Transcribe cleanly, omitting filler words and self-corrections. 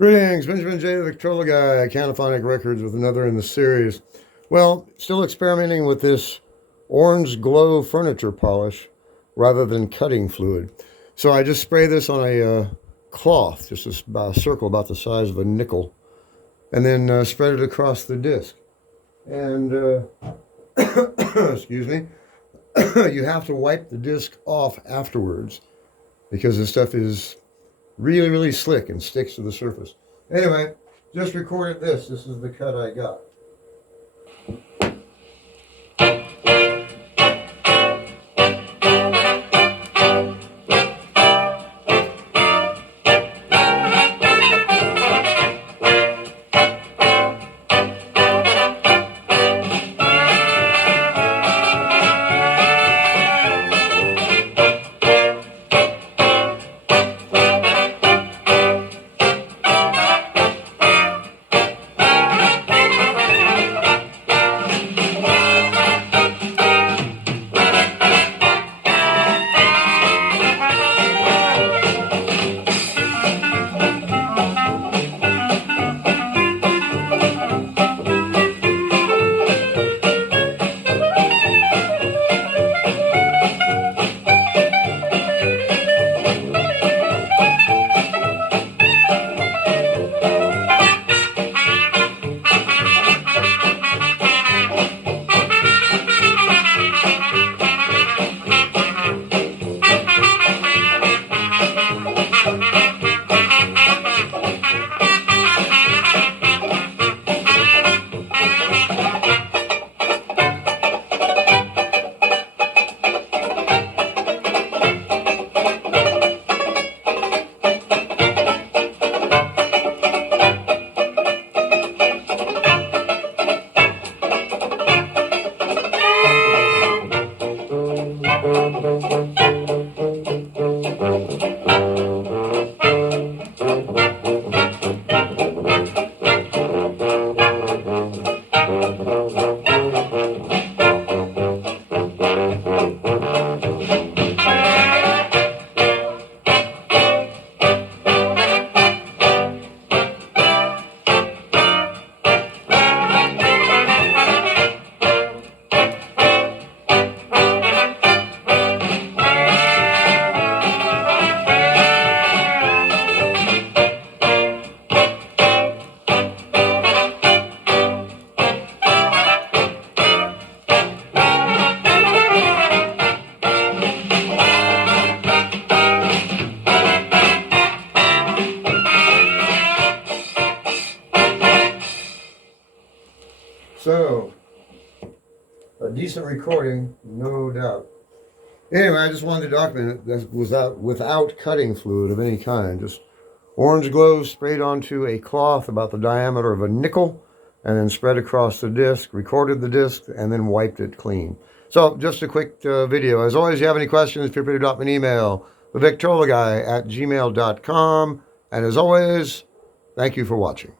Greetings, Benjamin J. the Victrola Guy, Canophonic Records with another in the series. Well, still experimenting with this orange glow furniture polish rather than cutting fluid. So I just spray this on a cloth, just a circle about the size of a nickel, and then spread it across the disc. And, excuse me, you have to wipe the disc off afterwards because this stuff is really, really slick and sticks to the surface. Anyway, just recorded this. This is the cut I got. So, a decent recording, no doubt. Anyway, I just wanted to document it. That was without cutting fluid of any kind. Just orange glow sprayed onto a cloth about the diameter of a nickel, and then spread across the disc, recorded the disc, and then wiped it clean. So, just a quick video. As always, if you have any questions, feel free to drop me an email, thevictrolaguy@gmail.com. And as always, thank you for watching.